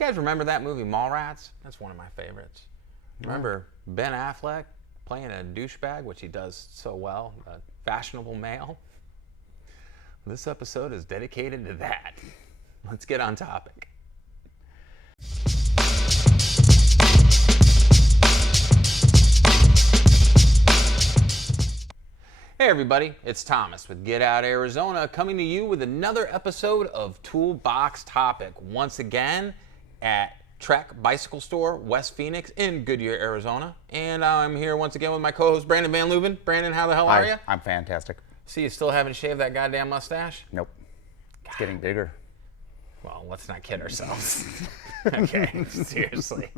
You guys remember that movie Mallrats? That's one of my favorites. Remember Ben Affleck playing a douchebag, which he does so well, a fashionable male? This episode is dedicated to that. Let's get on topic. Hey everybody, it's Thomas with Get Out Arizona coming to you with another episode of Toolbox Topic. Once again at Trek Bicycle Store, West Phoenix in Goodyear, Arizona. And I'm here once again with my co-host Brandon Van Leuven. Brandon, how the hell are you? I'm fantastic. See, you still haven't shaved that goddamn mustache? Nope. It's getting bigger. Well, let's not kid ourselves. Okay, seriously.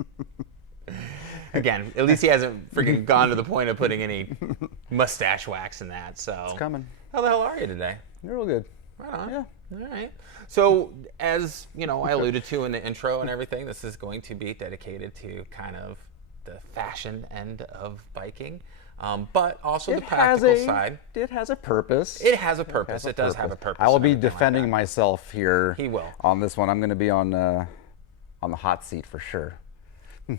Again, at least he hasn't freaking gone to the point of putting any mustache wax in that. So It's coming. How the hell are you today? You're real good. Right on. Yeah. All right. So, as you know, I alluded to in the intro and everything, this is going to be dedicated to kind of the fashion end of biking, but also the practical side. It has a purpose. It has a purpose. It does have a purpose. I will be and everything defending like that. myself here. He will. On this one. I'm going to be on the hot seat for sure.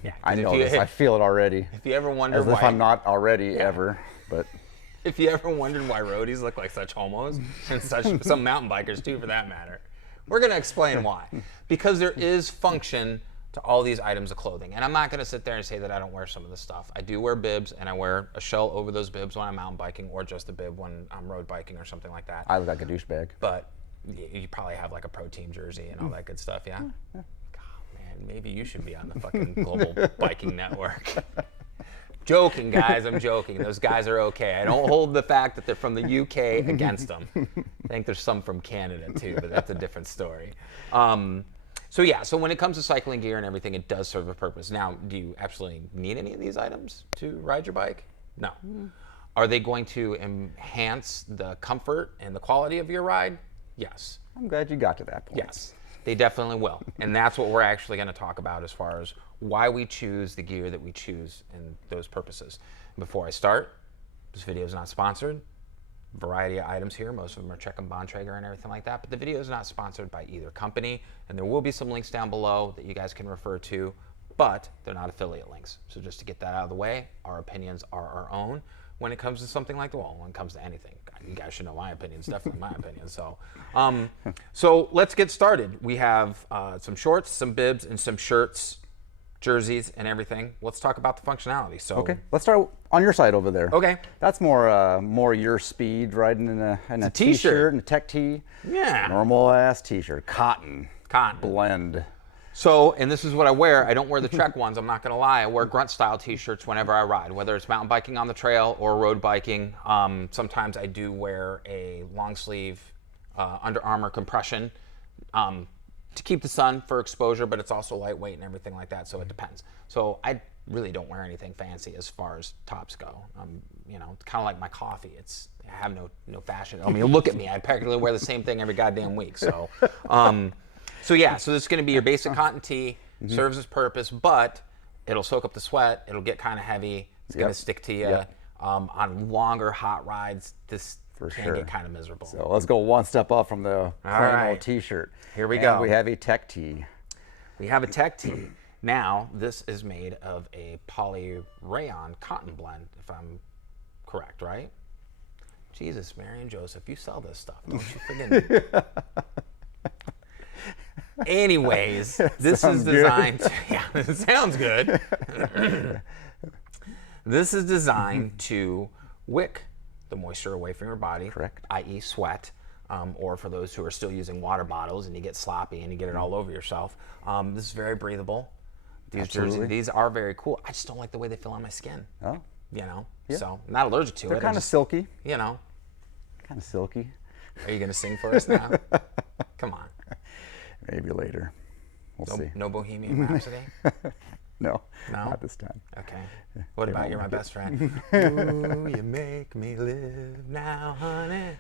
Yeah, I know this. I feel it already. If you ever wonder As why, if I'm not already ever, but. If you ever wondered why roadies look like such homos, and some mountain bikers too, for that matter, we're going to explain why. Because there is function to all these items of clothing, and I'm not going to sit there and say that I don't wear some of this stuff. I do wear bibs, and I wear a shell over those bibs when I'm mountain biking, or just a bib when I'm road biking or something like that. I look like a douchebag. But you probably have like a pro team jersey and all that good stuff, yeah? God, man, maybe you should be on the fucking Global Biking Network. Joking, guys, I'm joking. Those guys are okay. I don't hold the fact that they're from the UK against them. I think there's some from Canada too, but that's a different story. So when it comes to cycling gear and everything, it does serve a purpose. Now, do you absolutely need any of these items to ride your bike? No. Are they going to enhance the comfort and the quality of your ride? Yes. I'm glad you got to that point. Yes, they definitely will. And that's what we're actually going to talk about as far as why we choose the gear that we choose and those purposes. Before I start, this video is not sponsored. Variety of items here. Most of them are Trek and Bontrager and everything like that. But the video is not sponsored by either company. And there will be some links down below that you guys can refer to. But they're not affiliate links. So just to get that out of the way, our opinions are our own when it comes to something like the wall, when it comes to anything. You guys should know my opinion. It's definitely my opinion. So let's get started. We have some shorts, some bibs, and some shirts, jerseys, and everything. Let's talk about the functionality. So Okay, let's start on your side over there. Okay. That's more your speed, riding in a t-shirt and a tech tee. Yeah. Normal ass t-shirt, cotton blend. So, and this is what I wear. I don't wear the Trek ones, I'm not going to lie. I wear grunt style t-shirts whenever I ride, whether it's mountain biking on the trail or road biking. Sometimes I do wear a long sleeve Under Armour compression to keep the sun for exposure, but it's also lightweight and everything like that, so it depends. So I really don't wear anything fancy as far as tops go. You know, it's kind of like my coffee. I have no fashion. I mean, look at me. I practically wear the same thing every goddamn week. So, so this is going to be your basic cotton tee. Serves its purpose, but it'll soak up the sweat. It'll get kind of heavy. It's going to stick to you. On longer hot rides, this can get kind of miserable. So let's go one step up from the plain old t-shirt. Here we go. We have a tech tee. We have a tech tee. Now, this is made of a poly-rayon cotton blend, if I'm correct, right? Jesus, Mary and Joseph, you sell this stuff. Don't you forget me. Anyways, this is designed to, yeah, it sounds good. This is designed to wick the moisture away from your body, correct, i.e. sweat, or for those who are still using water bottles and you get sloppy and you get it all over yourself. This is very breathable. These jerseys, these are very cool. I just don't like the way they feel on my skin. Oh. You know, so I'm not allergic to it. They're kind of silky. You know. Kind of silky. Are you going to sing for us now? Come on. Maybe later. We'll see. No Bohemian Rhapsody? No, not this time. Okay. What about You're My Best Friend? Ooh, you make me live now, honey.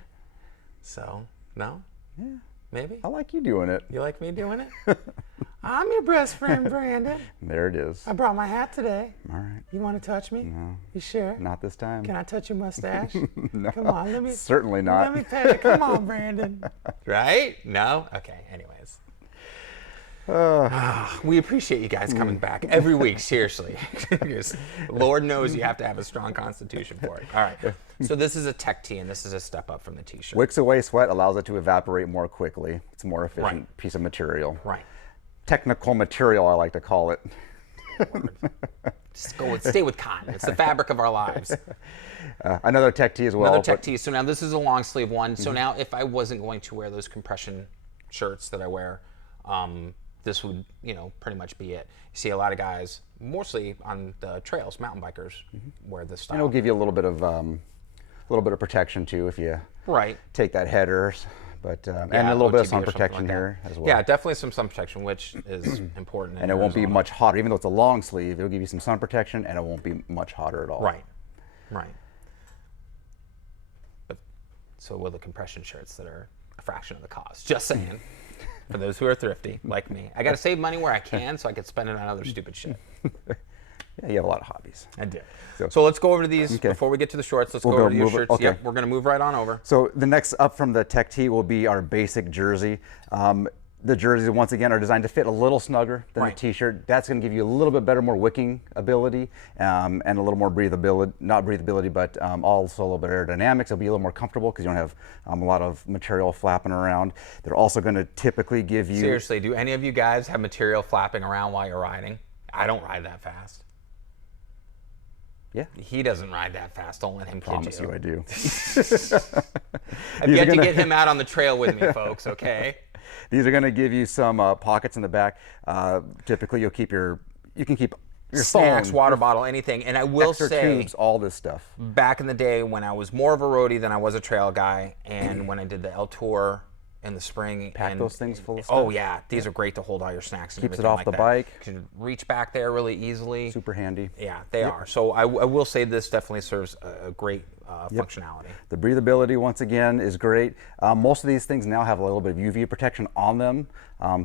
So, no? Yeah. Maybe? I like you doing it. You like me doing it? I'm your best friend, Brandon. There it is. I brought my hat today. All right. You want to touch me? No. You sure? Not this time. Can I touch your mustache? No. Come on, let me. Certainly not. Let me pet it. Come on, Brandon. Right? No? Okay, anyways. We appreciate you guys coming back every week, seriously. Lord knows you have to have a strong constitution for it. All right. So this is a tech tee, and this is a step up from the t-shirt. Wicks away sweat, allows it to evaporate more quickly. It's a more efficient piece of material. Right. Technical material, I like to call it. Just stay with cotton. It's the fabric of our lives. Another tech tee as well. Another tech tee. So now this is a long sleeve one. So now if I wasn't going to wear those compression shirts that I wear, this would, pretty much be it. You see a lot of guys, mostly on the trails, mountain bikers, wear this style. And it'll give you a little bit of protection too if you take that header, but and a little bit of sun protection here as well. Yeah, definitely some sun protection, which is important. And it won't be much hotter, even though it's a long sleeve. It'll give you some sun protection, and it won't be much hotter at all. Right. But so will the compression shirts that are a fraction of the cost. Just saying. For those who are thrifty, like me. I got to save money where I can so I can spend it on other stupid shit. Yeah, you have a lot of hobbies. I do. So let's go over to these before we get to the shorts. Let's go over to your shirts. Okay. Yep, we're going to move right on over. So the next up from the tech tee will be our basic jersey. The jerseys, once again, are designed to fit a little snugger than the t-shirt. That's going to give you a little bit better, more wicking ability, and a little more breathability, not breathability, but also a little bit aerodynamics. It'll be a little more comfortable because you don't have a lot of material flapping around. They're also going to typically give you... Seriously, do any of you guys have material flapping around while you're riding? I don't ride that fast. Yeah. He doesn't ride that fast. Don't let him kid you. Promise you I do. I've yet to get him out on the trail with me, folks, okay? These are going to give you some pockets in the back. Typically, you can keep your snacks, phone, water bottle, anything. And I will say, tubes, all this stuff. Back in the day when I was more of a roadie than I was a trail guy, and when I did the L Tour in the spring, pack those things full of stuff. Oh yeah, these are great to hold all your snacks. And keeps it off like the that. bike. You can reach back there really easily. Super handy. Yeah, they are. So I will say this definitely serves a great functionality. The breathability, once again, is great. Most of these things now have a little bit of UV protection on them.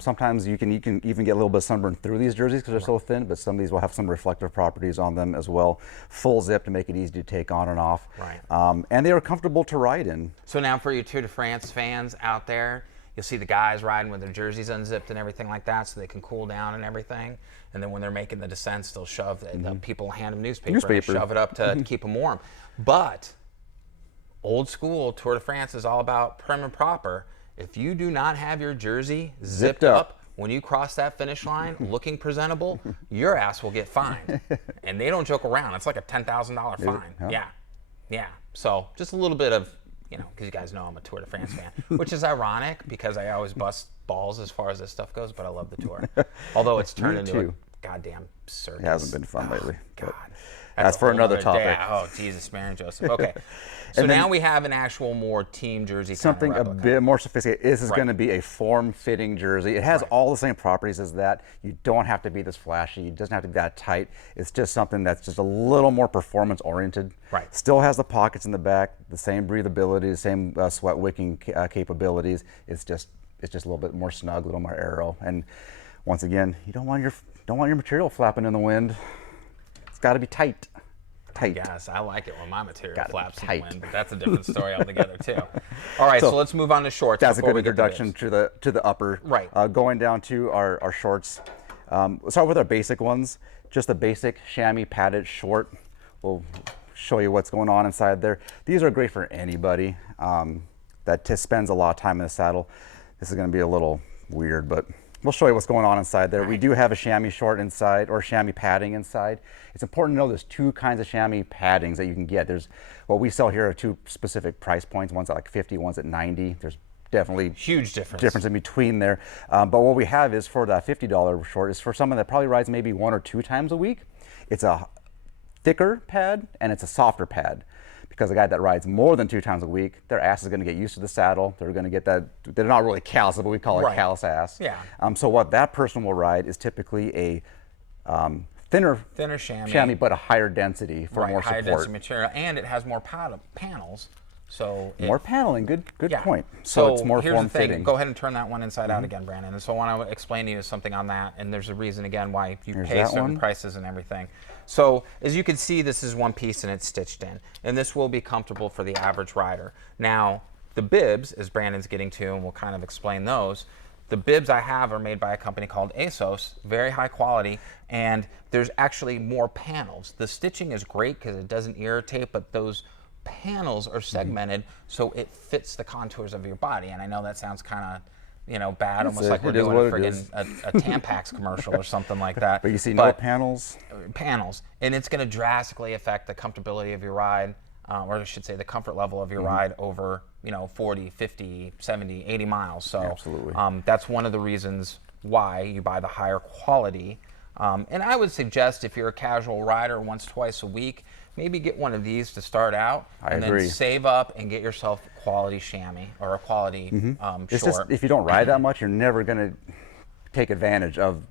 Sometimes you can even get a little bit of sunburn through these jerseys because they're so thin, but some of these will have some reflective properties on them as well. Full zip to make it easy to take on and off. Right. And they are comfortable to ride in. So now for your Tour de France fans out there, you'll see the guys riding with their jerseys unzipped and everything like that so they can cool down and everything. And then when they're making the descents, they'll shove, the people hand them newspaper. And shove it up to keep them warm. But old school Tour de France is all about prim and proper. If you do not have your jersey zipped up when you cross that finish line looking presentable, your ass will get fined. And they don't joke around. It's like a $10,000 fine. Huh? Yeah. So just a little bit of, because you guys know I'm a Tour de France fan, which is ironic because I always bust balls as far as this stuff goes, but I love the Tour. Although it's turned into a goddamn circus. It hasn't been fun lately. God. That's for another topic. Oh, Jesus, Mary and Joseph. Okay. So now we have an actual more team jersey. Something a bit more sophisticated. This is going to be a form-fitting jersey. It has all the same properties as that. You don't have to be this flashy. It doesn't have to be that tight. It's just something that's just a little more performance-oriented. Right. Still has the pockets in the back, the same breathability, the same sweat wicking capabilities. It's just a little bit more snug, a little more aero. And once again, you don't want your material flapping in the wind. It's got to be tight. Yes, I like it when my material flaps in the wind, but that's a different story altogether too. All right, so let's move on to shorts. That's a good introduction to the upper. Right. Going down to our shorts. Let's start with our basic ones. Just a basic chamois padded short. We'll show you what's going on inside there. These are great for anybody that spends a lot of time in the saddle. This is going to be a little weird, but we'll show you what's going on inside there. We do have a chamois short inside, or chamois padding inside. It's important to know there's two kinds of chamois paddings that you can get. There's what we sell here are two specific price points. One's at like 50, one's at 90. There's definitely huge difference in between there. But what we have is for that $50 short is for someone that probably rides maybe 1 or 2 times a week. It's a thicker pad and it's a softer pad. Because the guy that rides more than 2 times a week, their ass is going to get used to the saddle. They're going to get that. They're not really callous, but we call it callous ass. Yeah. So what that person will ride is typically a thinner chamois, but a higher density for more support. Higher density material, and it has more panels. So more paneling. Good point. So it's more form fitting. Go ahead and turn that one inside out again, Brandon. And so I want to explain to you something on that. And there's a reason again why you pay certain prices and everything. So as you can see, this is one piece and it's stitched in, and this will be comfortable for the average rider. Now the bibs, as Brandon's getting to, and we'll kind of explain those. The bibs I have are made by a company called ASOS, very high quality, and there's actually more panels. The stitching is great because it doesn't irritate, but those panels are segmented so it fits the contours of your body. And I know that sounds kind of, you know, bad, almost like we're doing a Tampax commercial or something like that. But you see no panels? Panels. And it's going to drastically affect the comfortability of your ride, or I should say the comfort level of your ride over, you know, 40, 50, 70, 80 miles. So absolutely. That's one of the reasons why you buy the higher quality. And I would suggest if you're a casual rider once, twice a week, maybe get one of these to start out, and then save up and get yourself a quality chamois or a quality It's short. just, if you don't ride that much, you're never going to take advantage of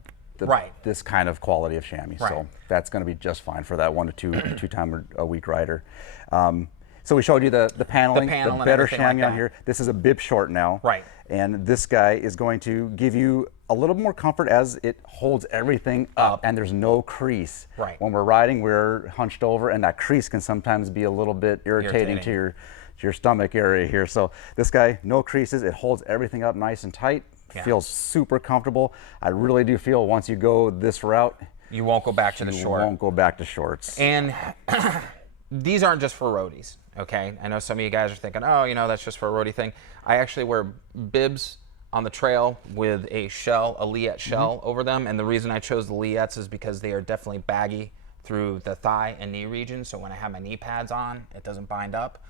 this kind of quality of chamois. Right. So that's going to be just fine for that 1 to 2 time a week rider. So we showed you the paneling, the better chamois on here. This is a bib short now. Right. And this guy is going to give you a little more comfort as it holds everything up and there's no crease. Right. When we're riding, we're hunched over, and that crease can sometimes be a little bit irritating to your stomach area here. So this guy, no creases, it holds everything up nice and tight. Feels super comfortable. I really do feel once you go this route, you won't go back to the short. You won't go back to shorts. And these aren't just for roadies, okay? I know some of you guys are thinking, oh, you know, that's just for a roadie thing. I actually wear bibs on the trail with a shell, a Liette shell over them. And the reason I chose the Liettes is because they are definitely baggy through the thigh and knee region. So when I have my knee pads on, it doesn't bind up.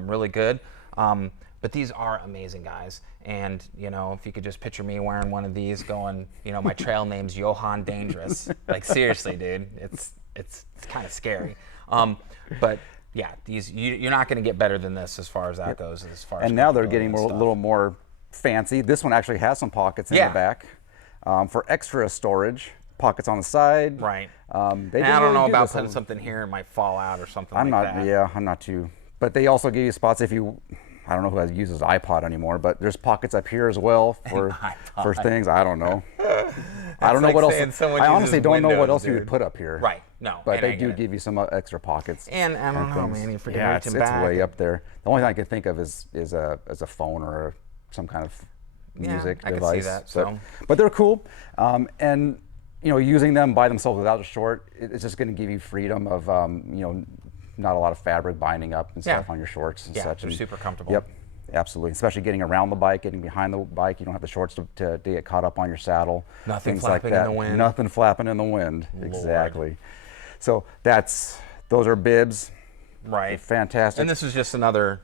Really good. But these are amazing, guys. And, you know, if you could just picture me wearing one of these going, you know, my trail name's Johan Dangerous. Like, seriously, dude, it's kind of scary. But yeah, these you're not going to get better than this as far as that goes. As far as now they're getting a little more fancy. This one actually has some pockets in the back for extra storage. Pockets on the side. Right. I don't know about putting something here, it might fall out or something like that. Yeah, I'm not too. But they also give you spots if you. I don't know who uses iPod anymore, but there's pockets up here as well for things. I don't know. I don't know what else. I honestly don't know what else you would put up here. Right. No. But they do give you some extra pockets. And I don't know, man. You forget yeah, it's way up there. The only thing I can think of is a phone or some kind of music device. I can see that. But they're cool, and you know, using them by themselves without a short, it's just going to give you freedom of you know, not a lot of fabric binding up and stuff on your shorts and such. They're super comfortable. Yep, absolutely. Especially getting around the bike, getting behind the bike. You don't have the shorts to get caught up on your saddle. Nothing things flapping like that. in the wind. Nothing flapping in the wind. Lord. Exactly. So those are bibs. Right. Fantastic. And this is just another.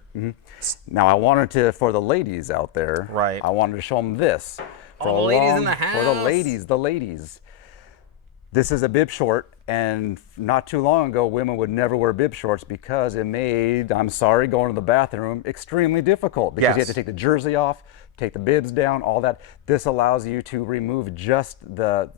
Now I wanted to, for the ladies out there, right, I wanted to show them this. For the ladies in the house. For the ladies. This is a bib short, and not too long ago, women would never wear bib shorts because it made, I'm sorry, going to the bathroom extremely difficult because you have to take the jersey off, take the bibs down, all that. This allows you to remove just the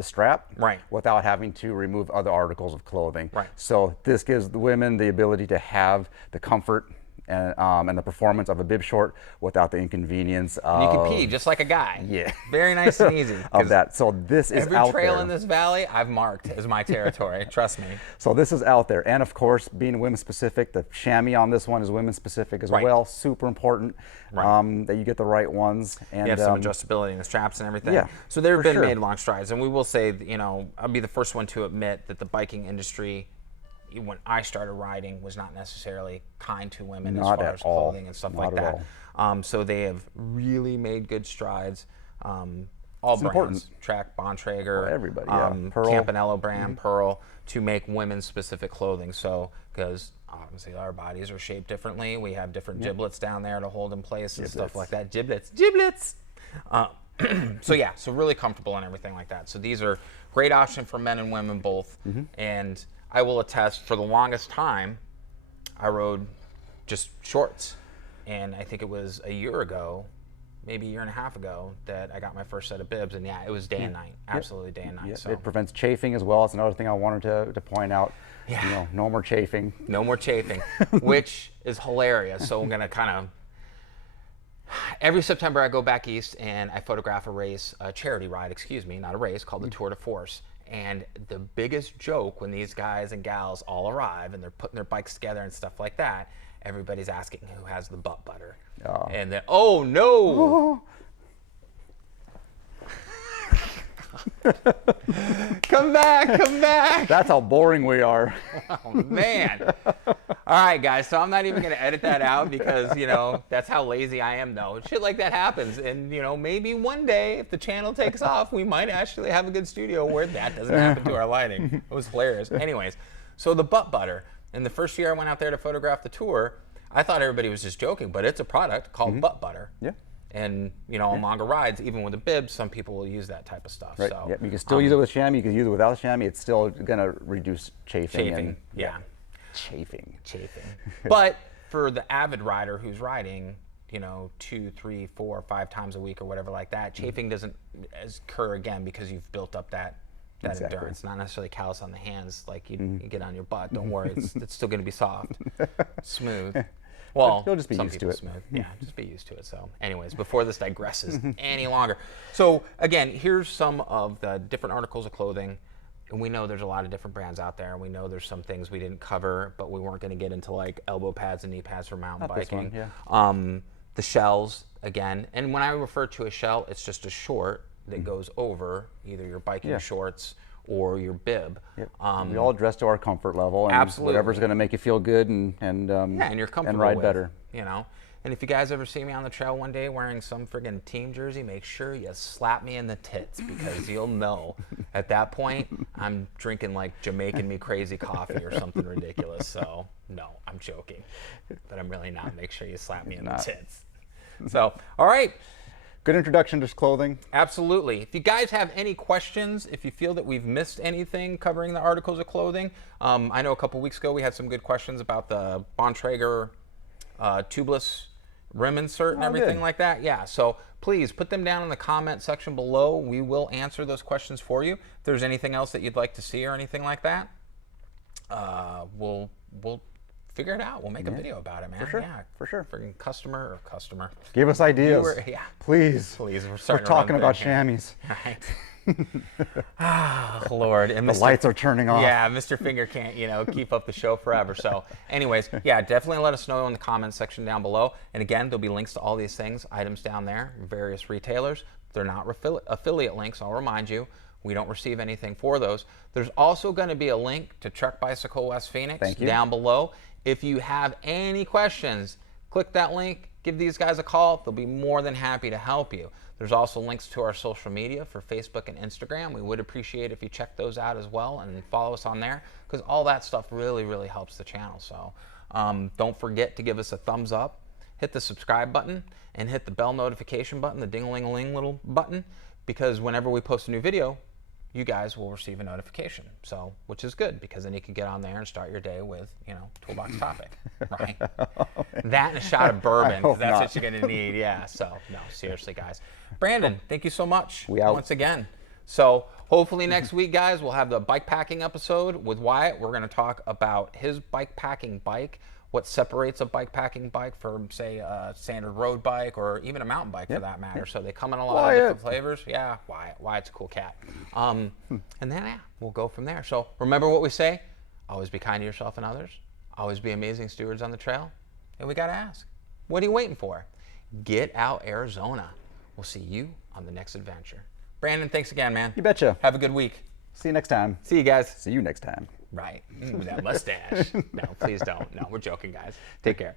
strap without having to remove other articles of clothing. Right. So this gives the women the ability to have the comfort and the performance of a bib short without the inconvenience of... You can pee just like a guy. Yeah. Very nice and easy. Of that. So this is out there. Every trail in this valley I've marked as my territory. Trust me. So this is out there. And of course, being women specific, the chamois on this one is women specific as well. Super important that you get the right ones. And you have some adjustability in the straps and everything. Yeah, so they've been made long strides. And we will say, you know, I'll be the first one to admit that the biking industry, when I started riding, was not necessarily kind to women as far as clothing and stuff like that. So they have really made good strides. All brands, Trek, Bontrager, everybody, Pearl. Campanello brand, Pearl, to make women-specific clothing. So, because obviously our bodies are shaped differently, we have different giblets down there to hold in place and stuff like that. Giblets. So yeah, so really comfortable and everything like that. So these are great option for men and women both. And I will attest, for the longest time, I rode just shorts. And I think it was a year ago, maybe a year and a half ago, that I got my first set of bibs. And yeah, it was day and night, absolutely day and night. So. It prevents chafing as well. It's another thing I wanted to point out. Yeah. You know, no more chafing. No more chafing, which is hilarious. So I'm going to kind of, every September I go back east and I photograph a race, a charity ride, not a race, called the Tour de Force. And the biggest joke when these guys and gals all arrive and they're putting their bikes together and stuff like that, everybody's asking who has the butt butter. And then, oh no! Come back, come back. That's how boring we are. Oh, man. All right, guys. So I'm not even going to edit that out because, you know, that's how lazy I am, though. Shit like that happens. And, you know, maybe one day if the channel takes off, we might actually have a good studio where that doesn't happen to our lighting. It was hilarious. Anyways, so the butt butter. And the first year I went out there to photograph the tour, I thought everybody was just joking, but it's a product called butt butter. Yeah. And, you know, on longer rides, even with a bib, some people will use that type of stuff. Right. So, Yep. You can still use it with chamois. You can use it without chamois. It's still going to reduce chafing. chafing. Yeah. Chafing. But for the avid rider who's riding, you know, 2, 3, 4, 5 times a week or whatever like that, chafing doesn't occur again because you've built up that Exactly. endurance. Not necessarily callus on the hands like you get on your butt. Don't worry, it's still going to be soft, smooth. Well, you'll just be some used to people it. smooth. Yeah, just be used to it. So anyways, before this digresses any longer. So again, here's some of the different articles of clothing. And we know there's a lot of different brands out there. And we know there's some things we didn't cover, but we weren't going to get into like elbow pads and knee pads for mountain Not this biking. one, yeah. The shells, again. And when I refer to a shell, it's just a short that goes over either your biking shorts or your bib. Yep. We all dress to our comfort level, and Absolutely. whatever's going to make you feel good and and you're comfortable and ride with, better. you know. And if you guys ever see me on the trail one day wearing some friggin' team jersey, make sure you slap me in the tits because you'll know at that point I'm drinking like Jamaican Me Crazy coffee or something ridiculous. So no, I'm joking, but I'm really not. Make sure you slap me in the tits. So all right. Good introduction to clothing. Absolutely. If you guys have any questions, if you feel that we've missed anything covering the articles of clothing, I know a couple weeks ago we had some good questions about the Bontrager tubeless rim insert and everything like that. Yeah, so please put them down in the comment section below. We will answer those questions for you. If there's anything else that you'd like to see or anything like that, we'll figure it out. We'll make a video about it, man. For sure. Yeah, For sure. Friggin' customer. Give us ideas. Yeah. Please. Please, We're talking about chamois. Right. Ah, Lord. And The lights are turning off. Yeah, Mr. Finger can't, you know, keep up the show forever. So anyways, yeah, definitely let us know in the comments section down below. And again, there'll be links to all these things, items down there, various retailers. They're not affiliate links, I'll remind you. We don't receive anything for those. There's also going to be a link to Trek Bicycle West Phoenix down below. If you have any questions, click that link, give these guys a call. They'll be more than happy to help you. There's also links to our social media for Facebook and Instagram. We would appreciate if you check those out as well and follow us on there because all that stuff really, really helps the channel. So don't forget to give us a thumbs up, hit the subscribe button, and hit the bell notification button, the ding-a-ling-a-ling little button, because whenever we post a new video, you guys will receive a notification. So, which is good because then you can get on there and start your day with, you know, Toolbox topic, right? That and a shot of bourbon, because that's what you're gonna need. Yeah. So, no, seriously, guys. Brandon, thank you so much once again. So, hopefully next week, guys, we'll have the bike packing episode with Wyatt. We're gonna talk about his bike packing bike, what separates a bike packing bike from, say, a standard road bike or even a mountain bike for that matter. So they come in a lot of different flavors. Yeah, Wyatt's a cool cat. And then, yeah, we'll go from there. So remember what we say, always be kind to yourself and others. Always be amazing stewards on the trail. And we got to ask, what are you waiting for? Get out, Arizona. We'll see you on the next adventure. Brandon, thanks again, man. You betcha. Have a good week. See you next time. See you guys. See you next time. Right. That mustache. No, please don't. No, we're joking, guys. Take care.